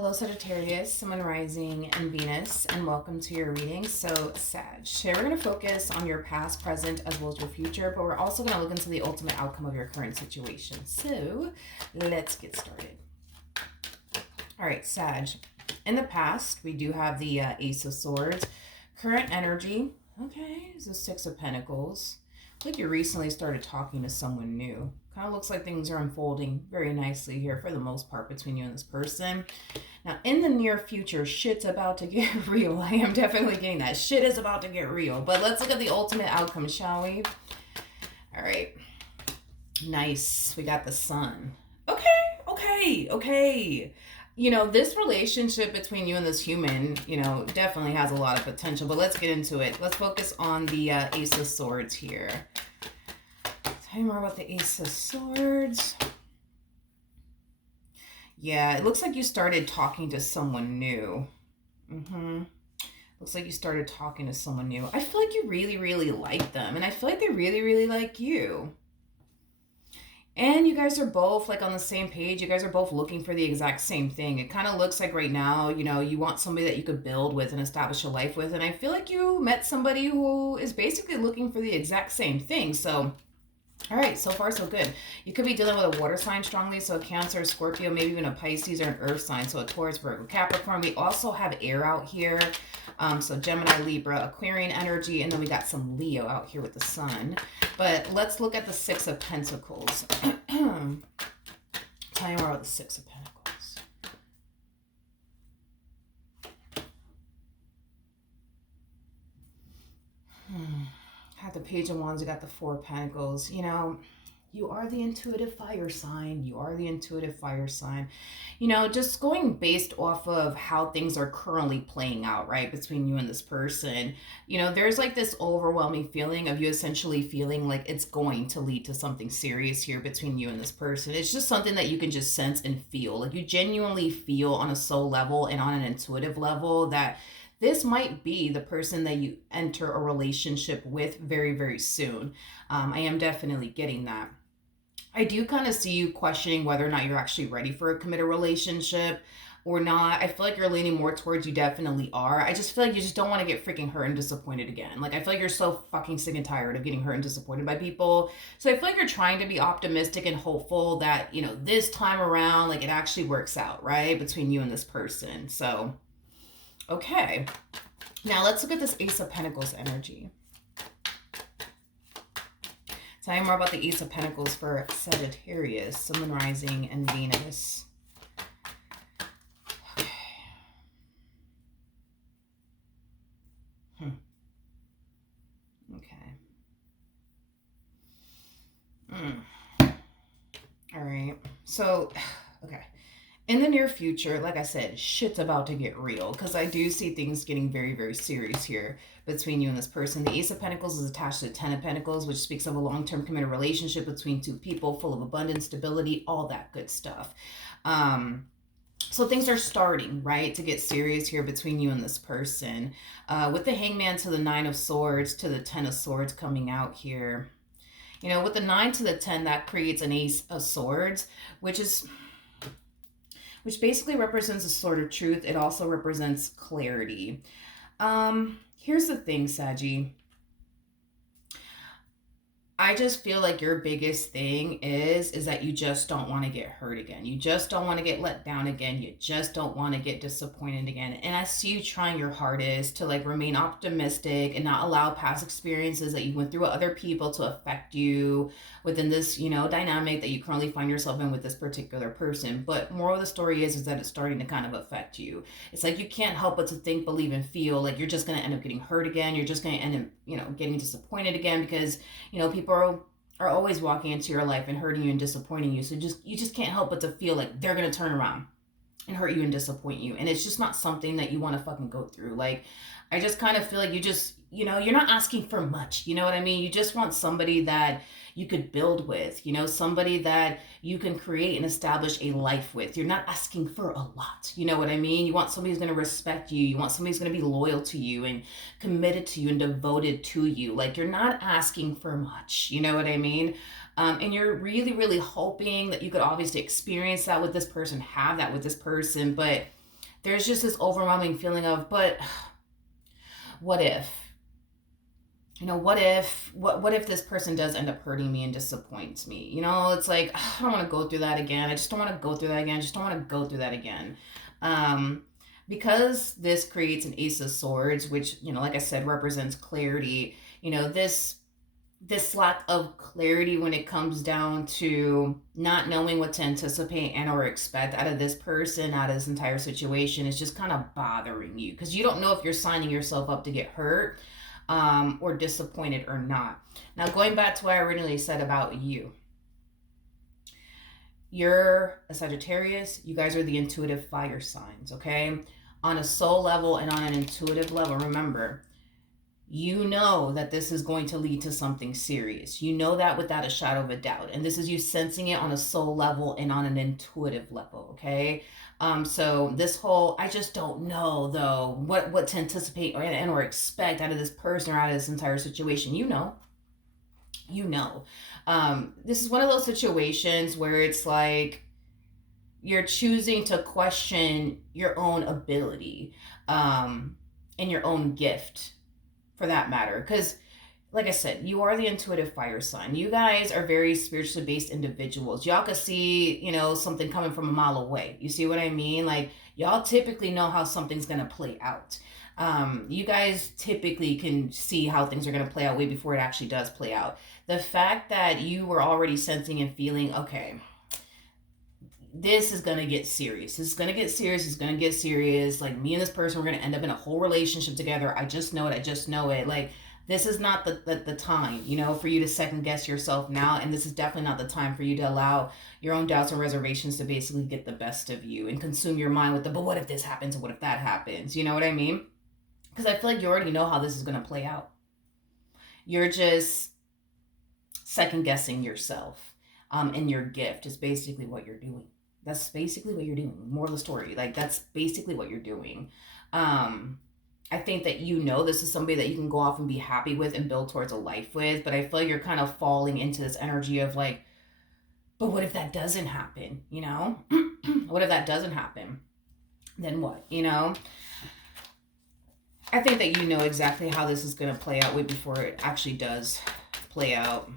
Hello, Sagittarius, Sun, Rising, and Venus, and welcome to your reading. So, Sag, today we're going to focus on your past, present, as well as your future, but we're also going to look into the ultimate outcome of your current situation. So, let's get started. All right, Sag. In the past, we do have the Ace of Swords. Current energy, okay, is the Six of Pentacles. Like you recently started talking to someone new. Kind of looks like things are unfolding very nicely here for the most part between you and this person. Now, in the near future, shit's about to get real. I am definitely getting that. Shit is about to get real. But let's look at the ultimate outcome, shall we? All right. Nice. We got the Sun. Okay. You know, this relationship between you and this human, definitely has a lot of potential. But let's get into it. Let's focus on the Ace of Swords here. Tell me more about the Ace of Swords. Yeah, it looks like you started talking to someone new. Looks like you started talking to someone new. I feel like you really, really like them. And I feel like they really, really like you. And you guys are both like on the same page. You guys are both looking for the exact same thing. It kind of looks like right now, you want somebody that you could build with and establish a life with. And I feel like you met somebody who is basically looking for the exact same thing. So, all right, so far so good. You could be dealing with a water sign strongly, so a Cancer, Scorpio, maybe even a Pisces or an Earth sign, so a Taurus, Virgo, Capricorn. We also have air out here, so Gemini, Libra, Aquarian energy, and then we got some Leo out here with the Sun. But let's look at the Six of Pentacles. Tell me more about the Six of Pentacles. Got the Page of Wands, you got the Four of Pentacles. You are the intuitive fire sign. Just going based off of how things are currently playing out, right, between you and this person. There's like this overwhelming feeling of you essentially feeling like it's going to lead to something serious here between you and this person. It's just something that you can just sense and feel. Like you genuinely feel on a soul level and on an intuitive level that this might be the person that you enter a relationship with very, very soon. I am definitely getting that. I do kind of see you questioning whether or not you're actually ready for a committed relationship or not. I feel like you're leaning more towards you definitely are. I just feel like you just don't want to get freaking hurt and disappointed again. Like, I feel like you're so fucking sick and tired of getting hurt and disappointed by people. So I feel like you're trying to be optimistic and hopeful that, this time around, like, it actually works out, right? Between you and this person. So, okay. Now let's look at this Ace of Pentacles energy. Tell me more about the Ace of Pentacles for Sagittarius, Sun, Rising, and Venus. Okay. All right. So, okay. In the near future, like I said, shit's about to get real because I do see things getting very, very serious here between you and this person. The Ace of Pentacles is attached to the Ten of Pentacles, which speaks of a long-term committed relationship between two people, full of abundance, stability, all that good stuff. So things are starting, right, to get serious here between you and this person. With the Hangman to the Nine of Swords to the Ten of Swords coming out here. With the 9 to the 10, that creates an Ace of Swords, which basically represents a sword of truth. It also represents clarity. Here's the thing, Saggy. I just feel like your biggest thing is that you just don't want to get hurt again. You just don't want to get let down again. You just don't want to get disappointed again. And I see you trying your hardest to like remain optimistic and not allow past experiences that you went through with other people to affect you within this, dynamic that you currently find yourself in with this particular person. But moral of the story is that it's starting to kind of affect you. It's like you can't help but to think, believe, and feel like you're just going to end up getting hurt again. You're just going to end up, getting disappointed again because, people are always walking into your life and hurting you and disappointing you. So you just can't help but to feel like they're going to turn around and hurt you and disappoint you. And it's just not something that you want to fucking go through. Like, I just kind of feel like you just, you're not asking for much. You know what I mean? You just want somebody that you could build with, somebody that you can create and establish a life with. You're not asking for a lot. You know what I mean? You want somebody who's going to respect you. You want somebody who's going to be loyal to you and committed to you and devoted to you. Like, you're not asking for much. You know what I mean? And you're really, really hoping that you could obviously experience that with this person, have that with this person, but there's just this overwhelming feeling of, but what if? What if this person does end up hurting me and disappoints me? It's like, I don't want to go through that again. I just don't want to go through that again. I just don't want to go through that again. Um, because this creates an Ace of Swords, which, like I said, represents clarity. This lack of clarity when it comes down to not knowing what to anticipate and or expect out of this person, out of this entire situation, is just kind of bothering you because you don't know if you're signing yourself up to get hurt, or disappointed or not. Now, going back to what I originally said about you, you're a Sagittarius. You guys are the intuitive fire signs, okay? On a soul level and on an intuitive level, remember, you know that this is going to lead to something serious. You know that without a shadow of a doubt. And this is you sensing it on a soul level and on an intuitive level, okay? So this whole, I just don't know though what to anticipate or expect out of this person or out of this entire situation. This is one of those situations where it's like you're choosing to question your own ability, and your own gift, for that matter. Because, like I said, you are the intuitive fire sign. You guys are very spiritually based individuals. Y'all can see, something coming from a mile away. You see what I mean? Like, y'all typically know how something's going to play out. You guys typically can see how things are going to play out way before it actually does play out. The fact that you were already sensing and feeling, okay, this is going to get serious. This is going to get serious. It's going to get serious. Like, me and this person, we're going to end up in a whole relationship together. I just know it. Like, this is not the time, for you to second guess yourself now. And this is definitely not the time for you to allow your own doubts and reservations to basically get the best of you and consume your mind with but what if this happens? And what if that happens? You know what I mean? Because I feel like you already know how this is going to play out. You're just second guessing yourself. And your gift is basically what you're doing. That's basically what you're doing. Moral of the story. Like, that's basically what you're doing. I think that this is somebody that you can go off and be happy with and build towards a life with. But I feel like you're kind of falling into this energy of like, but what if that doesn't happen? What if that doesn't happen? Then what? I think that you know exactly how this is going to play out way before it actually does play out,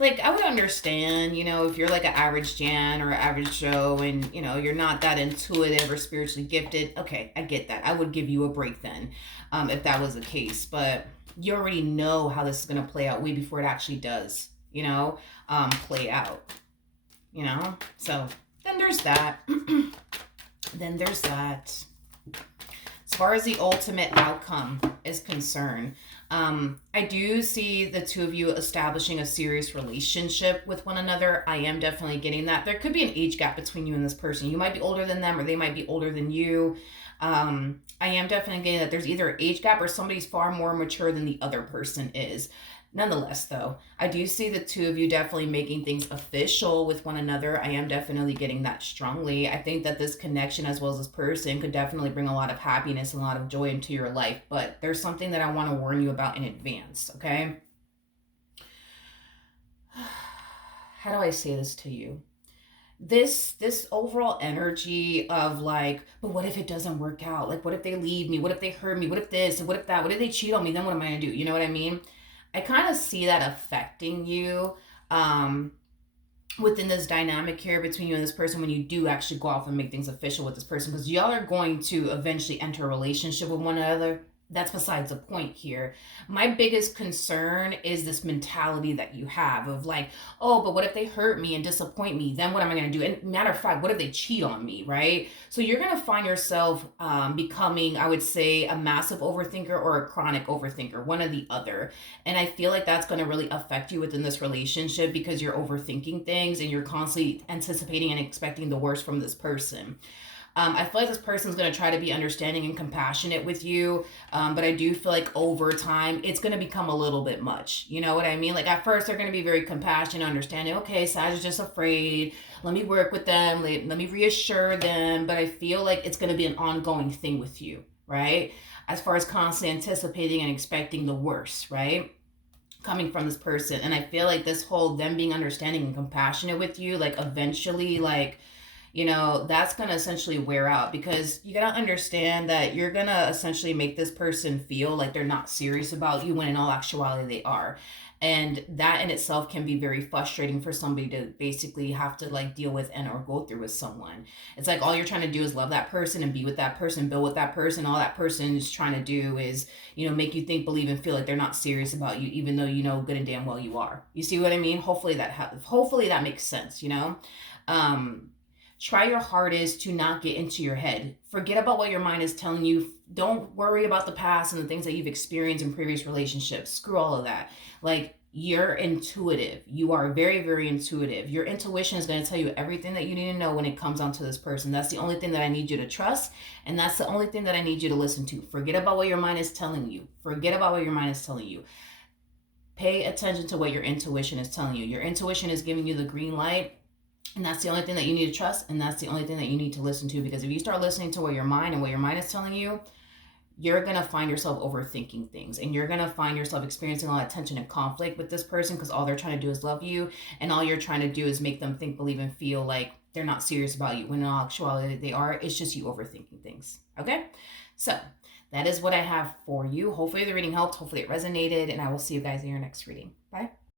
Like, I would understand, if you're like an average Jan or an average Joe and, you're not that intuitive or spiritually gifted. Okay, I get that. I would give you a break then, if that was the case. But you already know how this is going to play out way before it actually does, play out, So then there's that. As far as the ultimate outcome is concerned, I do see the two of you establishing a serious relationship with one another. I am definitely getting that. There could be an age gap between you and this person. You might be older than them or they might be older than you. I am definitely getting that there's either an age gap or somebody's far more mature than the other person is. Nonetheless, though, I do see the two of you definitely making things official with one another. I am definitely getting that strongly. I think that this connection, as well as this person, could definitely bring a lot of happiness and a lot of joy into your life. But there's something that I want to warn you about in advance, okay? How do I say this to you? This overall energy of like, but what if it doesn't work out? Like, what if they leave me? What if they hurt me? What if this? And what if that? What if they cheat on me? Then what am I going to do? You know what I mean? I kind of see that affecting you, within this dynamic here between you and this person when you do actually go off and make things official with this person, because y'all are going to eventually enter a relationship with one another. That's besides the point here. My biggest concern is this mentality that you have of like, oh, but what if they hurt me and disappoint me? Then what am I going to do? And matter of fact, what if they cheat on me, right? So you're going to find yourself becoming, I would say, a massive overthinker or a chronic overthinker, one or the other. And I feel like that's going to really affect you within this relationship because you're overthinking things and you're constantly anticipating and expecting the worst from this person. I feel like this person's going to try to be understanding and compassionate with you. But I do feel like over time, it's going to become a little bit much. You know what I mean? Like at first, they're going to be very compassionate, understanding. Okay, Sag is just afraid. Let me work with them. Let me reassure them. But I feel like it's going to be an ongoing thing with you, right? As far as constantly anticipating and expecting the worst, right? Coming from this person. And I feel like this whole them being understanding and compassionate with you, like eventually, like, that's going to essentially wear out, because you got to understand that you're going to essentially make this person feel like they're not serious about you when in all actuality they are. And that in itself can be very frustrating for somebody to basically have to like deal with and or go through with someone. It's like all you're trying to do is love that person and be with that person, build with that person. All that person is trying to do is, make you think, believe, and feel like they're not serious about you, even though you know good and damn well you are. You see what I mean? Hopefully that makes sense. Um, Try your hardest to not get into your head. Forget about what your mind is telling you. Don't worry about the past and the things that you've experienced in previous relationships. Screw all of that. Like, you're intuitive. You are very, very intuitive. Your intuition is going to tell you everything that you need to know when it comes onto this person. That's the only thing that I need you to trust, and that's the only thing that I need you to listen to. Forget about what your mind is telling you. Forget about what your mind is telling you. Pay attention to what your intuition is telling you. Your intuition is giving you the green light, and that's the only thing that you need to trust, and that's the only thing that you need to listen to. Because if you start listening to what your mind is telling you, you're going to find yourself overthinking things, and you're going to find yourself experiencing a lot of tension and conflict with this person, because all they're trying to do is love you, and all you're trying to do is make them think, believe, and feel like they're not serious about you when in all actuality they are. It's just you overthinking things. Okay? So that is what I have for you. Hopefully the reading helped. Hopefully it resonated, and I will see you guys in your next reading. Bye.